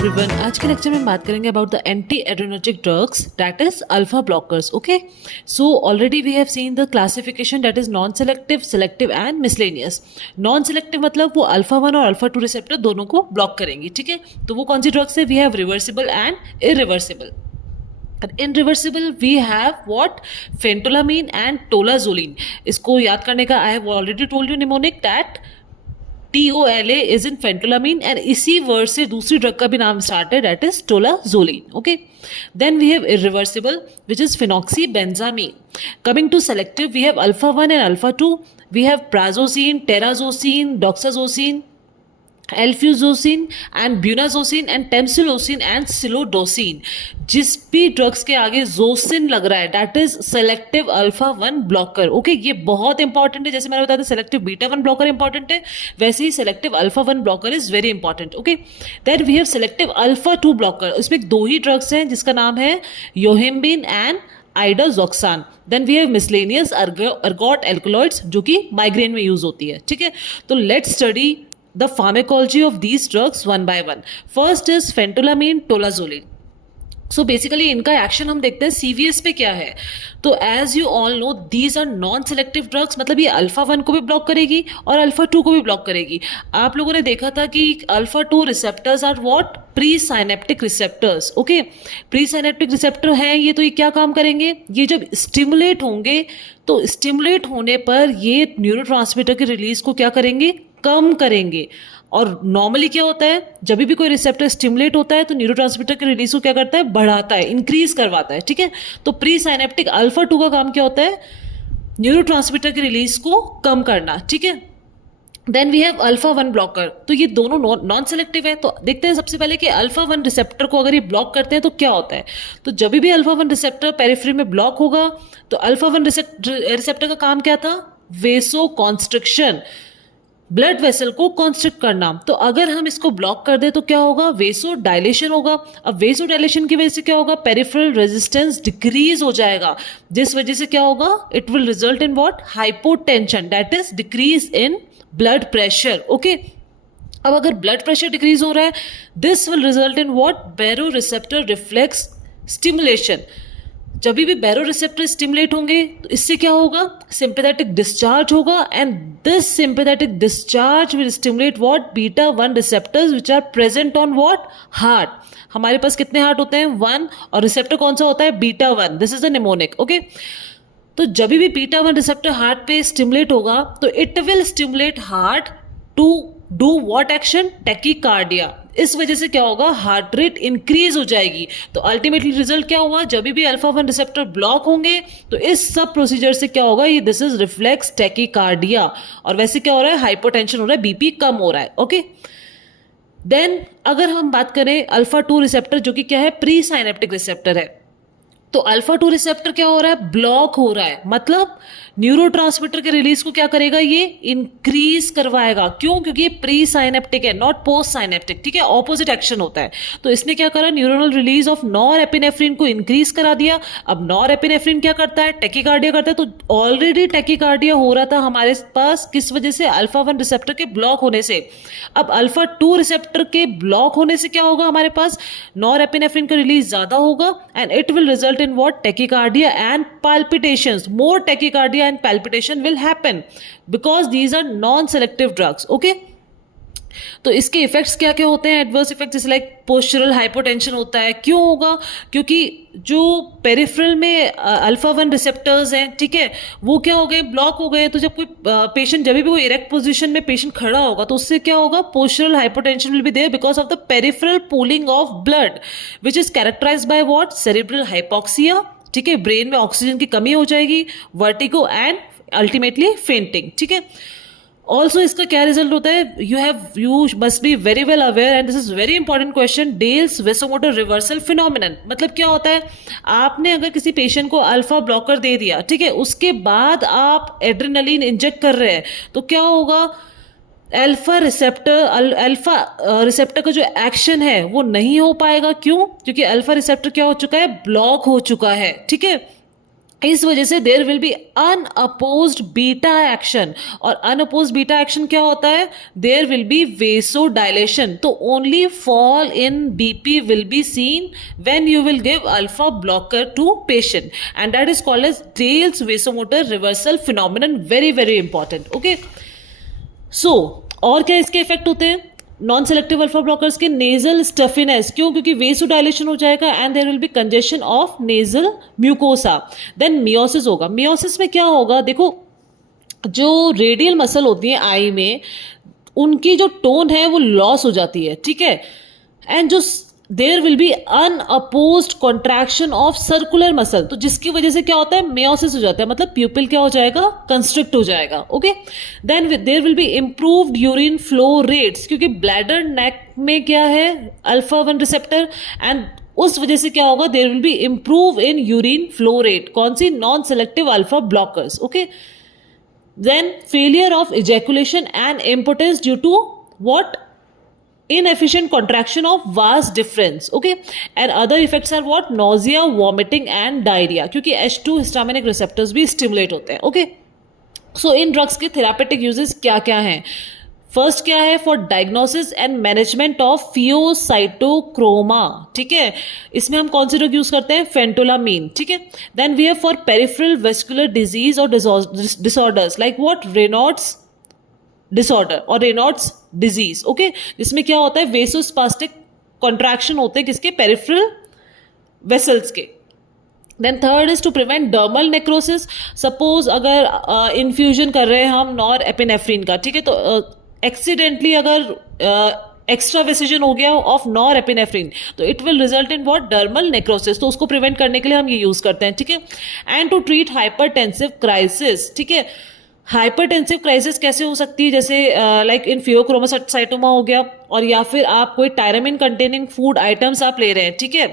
Everyone, आज के lecture में बात करेंगे about the anti adrenergic drugs that is alpha blockers. Okay, so already we have seen the classification that is non selective, selective and miscellaneous. Non selective मतलब वो alpha 1 और alpha 2 receptor दोनों को ब्लॉक करेंगी. ठीक है, तो वो कौन सी ड्रग्स है? We have reversible and irreversible. In reversible we have what? Phentolamine and tolazoline. इसको याद करने का I have already told you mnemonic that TOLA is in phentolamine and इसी वर्ड से दूसरी ड्रग का भी नाम स्टार्ट है that is tolazoline. Okay, then we have irreversible which is phenoxybenzamine. Coming to selective we have alpha 1 and alpha 2. We have prazosin, terazosin, डॉक्साजोसिन, एल्फ्यूजोसिन and ब्यूनाजोसिन and टेम्सिलोसिन and सिलोडोसिन. जिस भी drugs के आगे जोसिन लग रहा है that is selective alpha 1 blocker. Okay, ये बहुत important है. जैसे मैंने बताया था सेलेक्टिव बीटा 1 ब्लॉकर इंपॉर्टेंट है, वैसे ही selective alpha 1 blocker is very important. Okay, then we have selective alpha 2 blocker. इसमें दो ही ड्रग्स हैं जिसका नाम है yohimbine and idazoxan. Then we have miscellaneous ergot alkaloids जो कि माइग्रेन में यूज होती है. ठीक है, तो let's study the pharmacology of these drugs one by one. First is phentolamine, tolazolin. So basically इनका एक्शन हम देखते हैं CVS पे क्या है. तो as you all know these are non selective drugs, मतलब ये अल्फा 1 को भी ब्लॉक करेगी और अल्फा 2 को भी ब्लॉक करेगी. आप लोगों ने देखा था कि alpha 2 receptors are what? Pre synaptic receptors. Okay, pre synaptic receptor हैं ये, तो ये क्या काम करेंगे? ये जब स्टिमुलेट होंगे तो स्टिमुलेट होने पर ये न्यूरोट्रांसमीटर के रिलीज को क्या करेंगे? कम करेंगे. और नॉर्मली क्या होता है, जब भी कोई रिसेप्टर स्टिमुलेट होता है तो न्यूरोट्रांसमीटर के रिलीज को क्या करता है? बढ़ाता है, इंक्रीज करवाता है. ठीक है, तो प्री साइनेप्टिक अल्फा 2 का काम क्या होता है? न्यूरोट्रांसमीटर के रिलीज को कम करना. ठीक है, then we have alpha 1 blocker. तो ये दोनों नॉन सेलेक्टिव है. तो देखते हैं सबसे पहले कि अल्फा 1 रिसेप्टर को अगर ये ब्लॉक करते हैं तो क्या होता है. तो जब भी अल्फा 1 रिसेप्टर पेरिफेरी में ब्लॉक होगा तो अल्फा 1 रिसेप्टर का काम क्या था? वेसो कॉन्स्ट्रिक्शन, ब्लड वेसल को कॉन्स्ट्रिक्ट करना. तो अगर हम इसको ब्लॉक कर दे तो क्या होगा? वेसो डायलेशन होगा. अब वेसो डायलेशन की वजह से क्या होगा? पेरिफेरल रेजिस्टेंस डिक्रीज हो जाएगा, जिस वजह से क्या होगा? It will result in what? Hypotension, that is decrease in blood pressure. Okay, अब अगर ब्लड प्रेशर डिक्रीज हो रहा है this will result in what? Baro receptor reflex stimulation. जब भी बैरो रिसेप्टर स्टिमुलेट होंगे तो इससे क्या होगा? सिंपैथेटिक डिस्चार्ज होगा and this sympathetic discharge will stimulate what? Beta 1 receptors which are present on what? Heart. हमारे पास कितने हार्ट होते हैं? 1. और रिसेप्टर कौन सा होता है? Beta 1. This is the mnemonic. Okay, तो जब भी बीटा 1 रिसेप्टर हार्ट पे स्टिमुलेट होगा तो it will stimulate heart to do what action? Tachycardia. इस वजह से क्या होगा? हार्ट रेट इंक्रीज हो जाएगी. तो अल्टीमेटली रिजल्ट क्या हुआ? जब भी अल्फा 1 रिसेप्टर ब्लॉक होंगे तो इस सब प्रोसीजर से क्या होगा? ये दिस इज रिफ्लेक्स टैकीकार्डिया. और वैसे क्या हो रहा है? हाइपोटेंशन हो रहा है, बीपी कम हो रहा है. ओके, देन अगर हम बात करें अल्फा 2 रिसेप्टर जो कि क्या है? प्री साइनेप्टिक रिसेप्टर है. तो अल्फा 2 रिसेप्टर क्या हो रहा है? ब्लॉक हो रहा है, मतलब न्यूरोट्रांसमीटर के रिलीज को क्या करेगा? ये इंक्रीज करवाएगा. क्यों? क्योंकि ये प्री साइनेप्टिक है, नॉट पोस्ट साइनेप्टिक. ठीक है, ऑपोजिट एक्शन होता है. तो इसने क्या करा? न्यूरोनल रिलीज ऑफ नॉरएपिनेफ्रिन को इंक्रीज करा दिया. अब नॉरएपिनेफ्रिन क्या करता है? टैकीकार्डिया करता है. तो ऑलरेडी टैकीकार्डिया हो रहा था हमारे पास, किस वजह से? अल्फा 1 रिसेप्टर के ब्लॉक होने से. अब अल्फा 2 रिसेप्टर के ब्लॉक होने से क्या होगा? हमारे पास नॉरएपिनेफ्रिन का रिलीज ज्यादा होगा and it will result in what? Tachycardia and palpitations. More tachycardia and palpitation will happen because these are non-selective drugs. Okay? तो इसके इफेक्ट्स क्या क्या होते हैं? एडवर्स इफेक्ट्स जैसे लाइक पोस्चरल हाइपोटेंशन होता है. क्यों होगा? क्योंकि जो पेरिफेरल में अल्फा 1 रिसेप्टर्स हैं, ठीक है, वो क्या हो गए? ब्लॉक हो गए. तो जब कोई पेशेंट, जब भी कोई इरेक्ट पोजीशन में पेशेंट खड़ा होगा तो उससे क्या होगा? Postural hypotension will be there because of the peripheral pooling of blood which is characterised by what? Cerebral hypoxia. ठीक है, ब्रेन में ऑक्सीजन की कमी हो जाएगी, वर्टिगो एंड अल्टीमेटली फेंटिंग. ठीक है, ऑल्सो इसका क्या रिजल्ट होता है? You must be very well aware and this is very important question. Dale's vasomotor reversal phenomenon. मतलब क्या होता है? आपने अगर किसी पेशेंट को अल्फा ब्लॉकर दे दिया, ठीक है, उसके बाद आप एड्रेनलिन इंजेक्ट कर रहे हैं तो क्या होगा? अल्फा रिसेप्टर का जो एक्शन है वो नहीं हो पाएगा. क्यों? क्योंकि अल्फा रिसेप्टर क्या हो चुका है? ब्लॉक हो चुका है. ठीक है, इस वजह से there will be unopposed beta action, और अनअपोज्ड बीटा एक्शन क्या होता है, there will be vasodilation. तो only fall in BP will be seen when you will give alpha blocker to patient, and that is called as Dale's vasomotor reversal phenomenon. Very very important. Okay, so और क्या इसके effect होते हैं non selective alpha blockers के? Nasal stuffiness. क्यों? क्योंकि vasodilation हो जाएगा and there will be congestion of nasal mucosa. Then miosis होगा. मियोसिस में क्या होगा, देखो जो रेडियल मसल होती है आई में, उनकी जो टोन है वो लॉस हो जाती है, ठीक है. एंड जो there will be unopposed contraction of circular muscle, तो जिसकी वजह से क्या होता है, मेयोसिस हो जाता है, मतलब प्यूपिल क्या हो जाएगा, कंस्ट्रिक्ट हो जाएगा. Okay, then there will be improved urine flow rates, क्योंकि ब्लैडर नेक में क्या है, अल्फा 1 रिसेप्टर, एंड उस वजह से क्या होगा, there will be improve in urine flow rate. कौन सी? Non selective alpha blockers. Okay, then failure of ejaculation and impotence due to what, inefficient contraction of vas difference. Okay, and other effects are what, nausea, vomiting and diarrhea, क्योंकि H2 histaminic receptors भी stimulate होते हैं. Okay, so इन drugs के therapeutic uses क्या क्या हैं? First क्या है, for diagnosis and management of फियोसाइटोक्रोमा. ठीक है, इसमें हम कौन से ड्रग यूज करते हैं, फेंटोलामीन. ठीक है. Then we have for peripheral vascular disease और disorders like what, Raynaud's disorder और रेनॉल्ड्स डिजीज. ओके, जिसमें क्या होता है, वेसोस्पास्टिक कॉन्ट्रैक्शन होते हैं किसके, पेरिफेरल वेसल्स के. Then third is to prevent dermal necrosis. Suppose अगर इन्फ्यूजन कर रहे हैं हम नॉर एपिनेफ्रीन का, ठीक है, तो एक्सीडेंटली अगर एक्स्ट्रा वेसिजन हो गया ऑफ नॉर एपिनेफ्रीन, तो it will result in what, dermal necrosis. तो उसको प्रिवेंट करने के लिए हम ये यूज करते हैं. ठीक है. And to treat hypertensive crisis. ठीक है, हाइपरटेंसिव क्राइसिस कैसे हो सकती है, जैसे लाइक इन फियोक्रोमोसाइटोमा हो गया, और या फिर आप कोई टायरामिन कंटेनिंग फूड आइटम्स आप ले रहे हैं. ठीक है,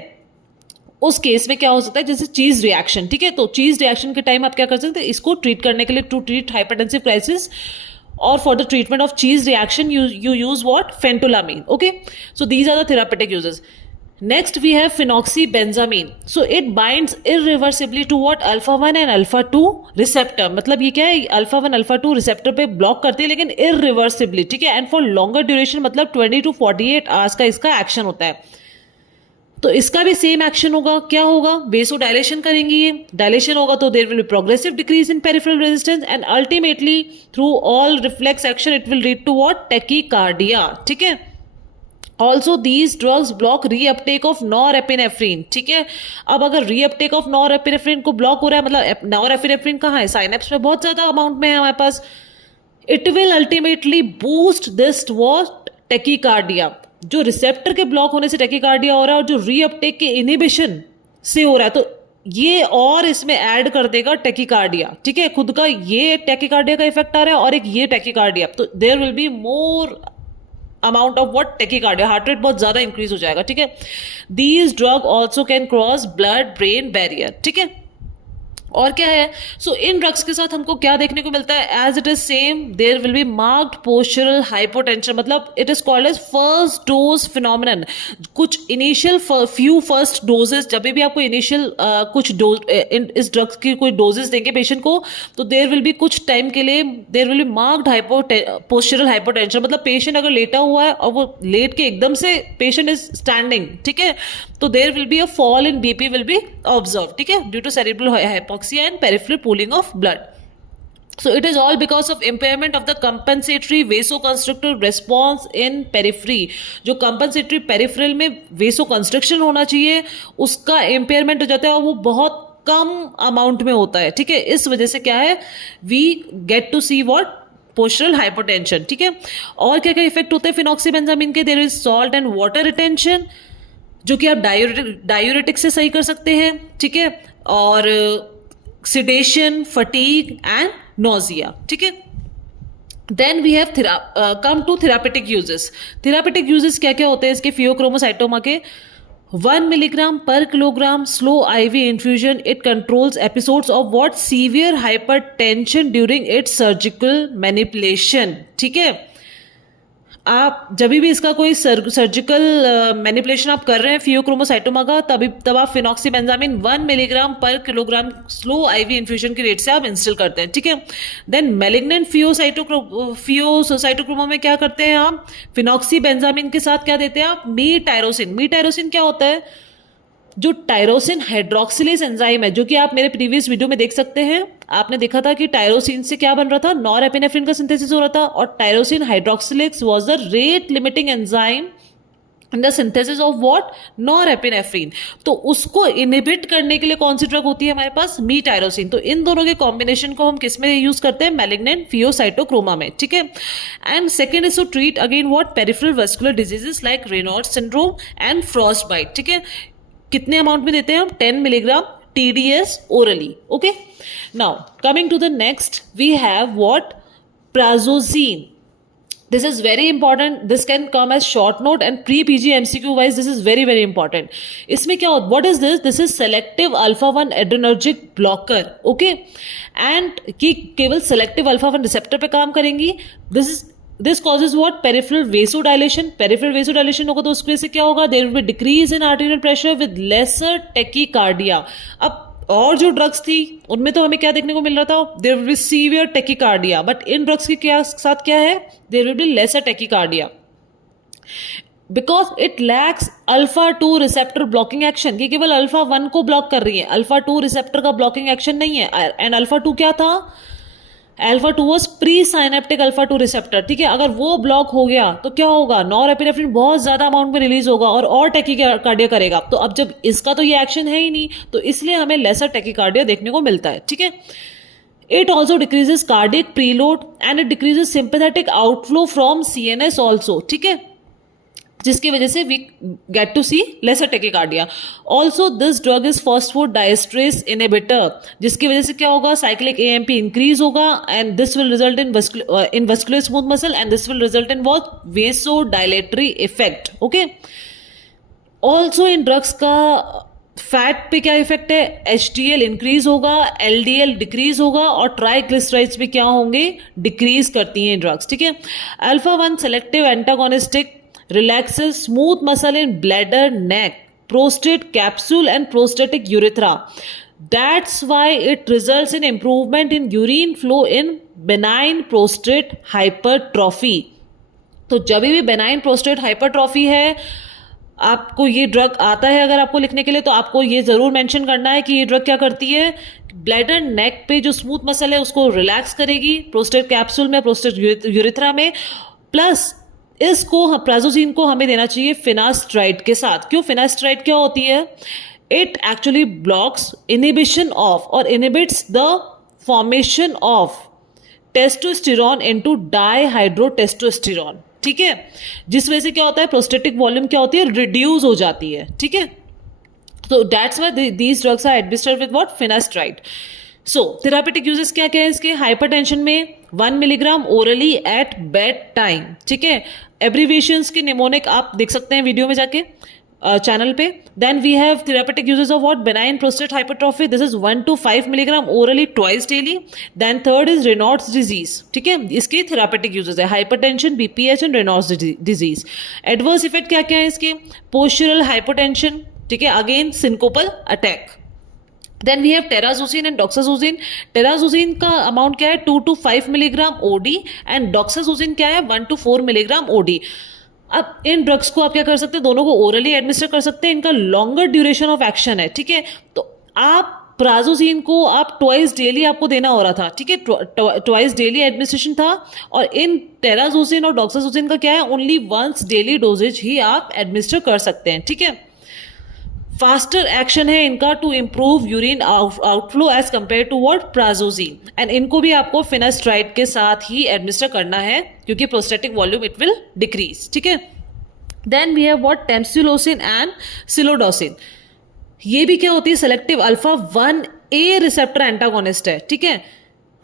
उस केस में क्या हो सकता है, जैसे चीज रिएक्शन. ठीक है, तो चीज रिएक्शन के टाइम आप क्या कर सकते हैं, इसको ट्रीट करने के लिए, टू ट्रीट हाइपरटेंसिव क्राइसिस और फॉर द ट्रीटमेंट ऑफ चीज reaction you use what, phentolamine. Okay, so these are the therapeutic uses. Next we have phenoxybenzamine. So it binds irreversibly to what, alpha 1 and alpha 2 receptor. मतलब ये क्या है, alpha 1 alpha 2 receptor पे block करती है लेकिन irreversibly. ठीक है, एंड फॉर लॉन्गर ड्यूरेशन, मतलब 20 to 48 आवर्स का इसका एक्शन होता है. तो इसका भी सेम एक्शन होगा. क्या होगा, वेसो डायलेशन करेंगी ये. डायलेशन होगा तो there will be progressive decrease in peripheral resistance, and ultimately through all reflex action it will lead to what, tachycardia. ठीक है. Also these drugs block reuptake of norepinephrine. ठीक है, अब अगर रीअपटेक ऑफ नॉरएपिनेफ्रीन को ब्लॉक हो रहा है, मतलब नॉरएपिनेफ्रीन कहाँ है, साइनेप्स में बहुत ज्यादा अमाउंट में है हमारे पास, it will ultimately boost this what, tachycardia. जो रिसेप्टर के ब्लॉक होने से टैकीकार्डिया हो रहा है और जो रीअपटेक के इनिबिशन से हो रहा है, तो ये और इसमें ऐड कर देगा टैकीकार्डिया. ठीक है, खुद का ये टैकीकार्डिया का इफेक्ट आ रहा है और एक ये टैकीकार्डिया, तो there will be more amount of what, tachycardia, heart rate बहुत ज्यादा इंक्रीज हो जाएगा. ठीक है, these drug also can cross blood brain barrier. ठीक है, और क्या है, सो इन ड्रग्स के साथ हमको क्या देखने को मिलता है, as it is same, there will be marked postural hypotension. मतलब it is called as first dose phenomenon. कुछ इनिशियल फ्यू फर्स्ट डोजेस, जब भी आपको इनिशियल कुछ डोज इस ड्रग्स की कोई डोजेस देंगे पेशेंट को, तो देयर विल बी कुछ टाइम के लिए there will be marked postural hypotension. मतलब पेशेंट अगर लेटा हुआ है और वो लेट के एकदम से पेशेंट इज स्टैंडिंग, ठीक है, तो there will be a fall in BP will be observe. ठीक है, due to cerebral hypoxia and peripheral pooling of blood. So it is all because of impairment of the compensatory vasoconstrictor response in periphery. जो compensatory peripheral में vasoconstriction होना चाहिए, उसका impairment हो जाता है और वो बहुत कम अमाउंट में होता है. ठीक है, इस वजह से क्या है, we get to see what, postural hypotension. ठीक है, और क्या क्या इफेक्ट होते हैं फिनॉक्सीबेंजामिन के, there is salt and water retention, जो कि आप डायूरेटिक से सही कर सकते हैं. ठीक है, और sedation, fatigue and nausea. ठीक है, then we have come to therapeutic uses. Therapeutic uses क्या क्या होते हैं इसके, फियोक्रोमोसाइटोमा के, 1 milligram per kilogram slow IV infusion. It controls episodes of what, severe hypertension during its surgical manipulation. ठीक है, आप जब भी इसका कोई सर्जिकल मैनिपुलेशन आप कर रहे हैं फियोक्रोमोसाइटोमा का, तब आप फिनॉक्सीबेंजामिन 1 मिलीग्राम पर किलोग्राम स्लो आईवी इन्फ्यूजन की रेट से आप इंस्टिल करते हैं, ठीक है। देन मैलिग्नेंट फियोसाइटोक्रोमा में क्या करते हैं आप, फिनॉक्सीबेंजामिन के साथ क्या देते हैं आप, मी टायरोसिन क्या होता है, जो टायरोसिन हाइड्रोक्सिलेज एंजाइम है, जो कि आप मेरे प्रीवियस वीडियो में देख सकते हैं। आपने देखा था कि टायरोसिन से क्या बन रहा था, नॉरएपिनेफ्रिन का सिंथेसिस हो रहा था, और tyrosine hydroxylase was the rate limiting enzyme in the synthesis of what, norepinephrine. तो उसको इनहिबिट करने के लिए कौन सी ड्रग होती है हमारे पास, मी टायरोसिन। तो इन दोनों के कॉम्बिनेशन को हम किस में यूज करते हैं, मैलिग्नेंट फियोसाइटोक्रोमा में, ठीक है। And second is to treat again what, peripheral vascular diseases like Raynaud's syndrome and frost bite, ठीक है। कितने अमाउंट में देते हैं हम, 10 milligram TDS orally, okay. Now coming to the next, we have what, Prazosin. This is very important. This can come as short note and pre-PG MCQ wise this is very very important. इसमें क्या होता, what is this? This is selective alpha 1 adrenergic blocker, okay. And कि केवल selective alpha 1 receptor पे काम करेंगी. This causes what, peripheral vasodilation. Peripheral vasodilation होगा तो उसकी वजह से क्या होगा, there will be decrease in arterial pressure with lesser tachycardia. अब और जो ड्रग्स थी उनमें तो हमें क्या देखने को मिल रहा था, there will be severe tachycardia, but in drugs के क्या साथ क्या है, there will be lesser tachycardia because it lacks alpha 2 receptor blocking action. ये केवल अल्फा 1 को ब्लॉक कर रही है, अल्फा 2 रिसेप्टर का ब्लॉकिंग एक्शन नहीं है। एंड अल्फा 2 क्या था, alpha 2 was pre synaptic alpha 2 receptor, ठीक है। अगर वो ब्लॉक हो गया तो क्या होगा, नॉरएपिनेफ्रिन बहुत ज्यादा अमाउंट में रिलीज होगा और टैकीकार्डिया करेगा। तो अब जब इसका तो ये एक्शन है ही नहीं, तो इसलिए हमें लेसर टैकीकार्डिया देखने को मिलता है, ठीक है। It also decreases cardiac preload and it decreases sympathetic outflow from CNS also, ठीक है, जिसकी वजह से we get to see lesser tachycardia. Also this drug is phosphodiesterase inhibitor, जिसकी वजह से क्या होगा, साइक्लिक AMP इंक्रीज होगा and this will result in vascular smooth muscle and this will result in what, vasodilatory effect, okay. Also इन drugs का fat पे क्या इफेक्ट है, HDL इंक्रीज होगा, LDL डिक्रीज होगा और ट्राइग्लिसराइड्स भी क्या होंगे, डिक्रीज करती हैं ड्रग्स, ठीक है। Alpha 1 selective antagonistic relaxes smooth muscle in bladder, neck, prostate capsule and prostatic urethra. That's why it results in improvement in urine flow in benign prostate hypertrophy. तो जब भी benign prostate hypertrophy है, आपको ये drug आता है अगर आपको लिखने के लिए, तो आपको ये जरूर मेंशन करना है कि ये ड्रग क्या करती है, ब्लैडर नेक पे जो स्मूथ मसल है उसको रिलैक्स करेगी, प्रोस्टेट कैप्सूल में, प्रोस्टेट यूरिथ्रा में, प्लस इसको प्राजोसिन को हमें देना चाहिए फिनास्ट्राइड के साथ। क्यों, फिनास्ट्राइड क्या होती है, it actually blocks inhibition of और inhibits the formation of testosterone into dihydrotestosterone, ठीक है, जिस वजह से क्या होता है, प्रोस्टेटिक वॉल्यूम क्या होती है, रिड्यूस हो जाती है, ठीक है। तो that's why these drugs are administered with what, finasteride. So therapeutic uses क्या क्या है इसके, हाइपरटेंशन में 1 milligram orally at bed time, ठीक है। एब्रीविएशंस के निमोनिक आप देख सकते हैं वीडियो में जाके चैनल पे। Then we have therapeutic uses of what, benign prostate hypertrophy, this is 1 to 5 milligram orally twice daily. Then third is Raynaud's disease, ठीक है, इसके थेरापेटिक यूजेस है hypertension, BPH and Raynaud's disease. Adverse effect क्या क्या है इसके, postural hypotension, ठीक है, again syncopal attack. Then we have terazosin and doxazosin. Terazosin का अमाउंट क्या है, 2 to 5 मिलीग्राम OD एंड डॉक्साजोसिन क्या है, 1 to 4 मिलीग्राम OD। अब इन ड्रग्स को आप क्या कर सकते हैं, दोनों को ओरली एडमिनिस्टर कर सकते हैं, इनका लॉन्गर ड्यूरेशन ऑफ एक्शन है, ठीक है। तो आप प्राजोसिन को आप ट्वाइस डेली आपको देना हो रहा था, ठीक है, ट्वाइस डेली एडमिनिस्ट्रेशन था, और इन टेराजोसिन और डॉक्साजोसिन का क्या है, ओनली वंस डेली डोजेज ही आप एडमिनिस्टर कर सकते हैं, ठीक है। फास्टर एक्शन है इनका to improve urine outflow as compare to what, prazosin, and इनको भी आपको फिनास्ट्राइड के साथ ही एडमिनिस्टर करना है क्योंकि prostatic volume it will decrease, ठीक है। Then we have what, tamsulosin and silodosin. ये भी क्या होती है, selective alpha 1A receptor antagonist है, ठीक है।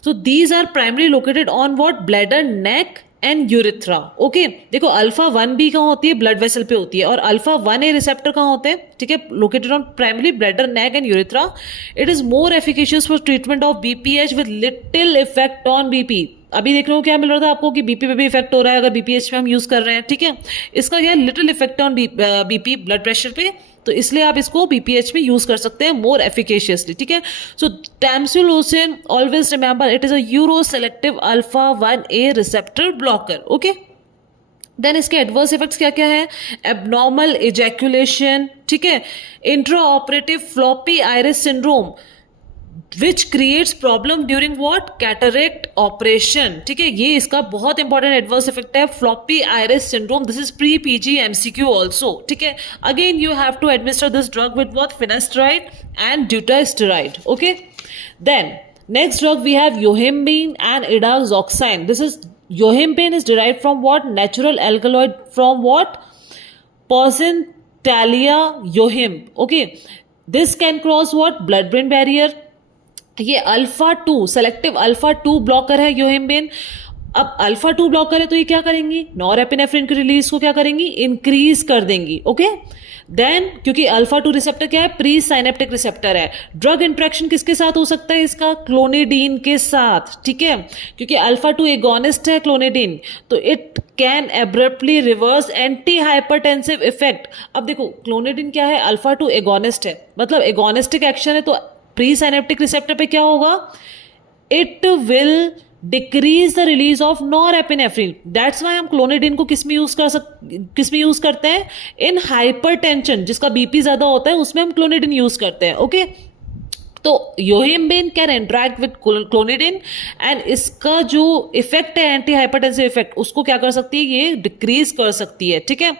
So these are primary located on what, bladder, neck and urethra, okay. देखो अल्फा 1B कहाँ होती है, ब्लड वेसल पे होती है, और अल्फा 1A रिसेप्टर कहाँ होते हैं, ठीक है, located on primary bladder, neck and urethra. It is more efficacious for treatment of BPH with little effect on BP। अभी देख रहे हो क्या मिल रहा था आपको कि बीपी पे भी इफेक्ट हो रहा है अगर बीपीएच पे हम यूज कर रहे हैं, ठीक है। इसका क्या है, little effect on BP blood pressure पे, तो इसलिए आप इसको बीपीएच में यूज कर सकते हैं मोर एफिकेशियसली, ठीक है। So tamsulosin, always remember it is a uroselective alpha 1A receptor blocker, okay. Then इसके एडवर्स इफेक्ट्स क्या क्या है, एबनॉर्मल इजैकुलेशन, ठीक है, intraoperative floppy iris syndrome which creates problem during what, cataract operation, ठीक है। ये इसका बहुत इंपॉर्टेंट एडवर्स इफेक्ट है, floppy iris syndrome, this is pre PG MCQ also, ठीक है। Again you have to administer this drug with what, finasteride and dutasteride, okay. Then next drug we have yohimbine and idazoxime. This is yohimbine is derived from what, natural alkaloid from what, Pocintalia yohimb, okay. This can cross what, blood brain barrier. ये alpha 2 selective alpha 2 blocker है yohimbine. अब alpha 2 blocker है तो ये क्या करेंगी, norepinephrine की release को क्या करेंगी, इंक्रीज कर देंगी, ओके। देन क्योंकि अल्फा 2 रिसेप्टर क्या है, प्री साइनेप्टिक रिसेप्टर है, ड्रग इंट्रैक्शन किसके साथ हो सकता है इसका, क्लोनिडीन के साथ, ठीक है। क्योंकि अल्फा 2 एगोनिस्ट है क्लोनिडीन, तो it can abruptly reverse anti hypertensive effect. अब देखो क्लोनिडीन क्या है, अल्फा 2 एगोनिस्ट है, मतलब एगोनिस्टिक एक्शन है, तो प्री साइनेप्टिक रिसेप्टर पे क्या होगा, it will decrease the release of norepinephrine. That's why हम क्लोनिडीन को किस में यूज करते हैं, इन हाइपरटेंशन, जिसका बीपी ज्यादा होता है उसमें हम क्लोनिडीन यूज करते हैं, ओके। तो yohimbine can interact with clonidine and इसका जो इफेक्ट है एंटी हाइपरटेंसिव इफेक्ट, उसको क्या कर सकती है, ये डिक्रीज कर सकती है, ठीक है।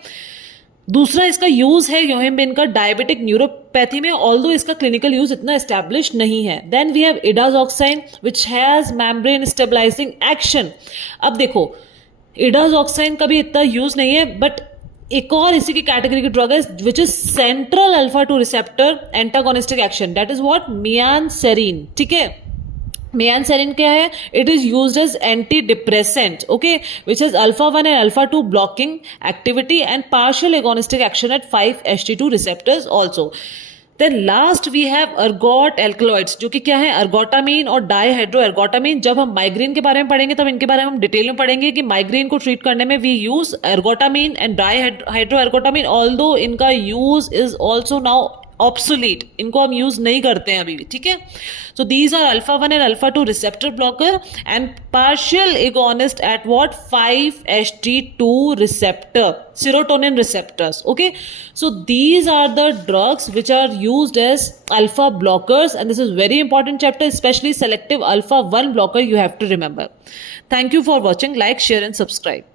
दूसरा इसका यूज है योहिम्बिन का डायबिटिक न्यूरोपैथी में, ऑल्दो इसका क्लिनिकल यूज इतना एस्टैब्लिश नहीं है। Then we have idazoxan which has membrane stabilising action. अब देखो इडाजॉक्साइन का भी इतना यूज नहीं है, बट एक और इसी की कैटेगरी की ड्रग है which is central alpha 2 receptor antagonistic action, that is what, mianserin, ठीक है। मियानसेरिन क्या है, it is used as antidepressant, okay, which has alpha 1 and alpha 2 blocking activity and partial agonistic action at 5-HT2 receptors also. Then last we have ergot alkaloids, जो कि क्या है, अर्गोटामीन और dihydro अर्गोटामीन। जब हम माइग्रेन के बारे में पढ़ेंगे तब इनके बारे में हम डिटेल में पढ़ेंगे कि माइग्रेन को ट्रीट करने में we use ergotamine and dihydroergotamine, although इनका use is also now obsolete, इनको हम यूज नहीं करते हैं अभी भी, ठीक है। So these are alpha 1 and alpha 2 receptor blocker and partial agonist at what, 5-HT2 रिसेप्टर, serotonin receptors, okay. So these are the drugs which are used as alpha blockers, and this is very important chapter, especially selective alpha 1 blocker you have to remember. Thank you for watching. Like, share and subscribe.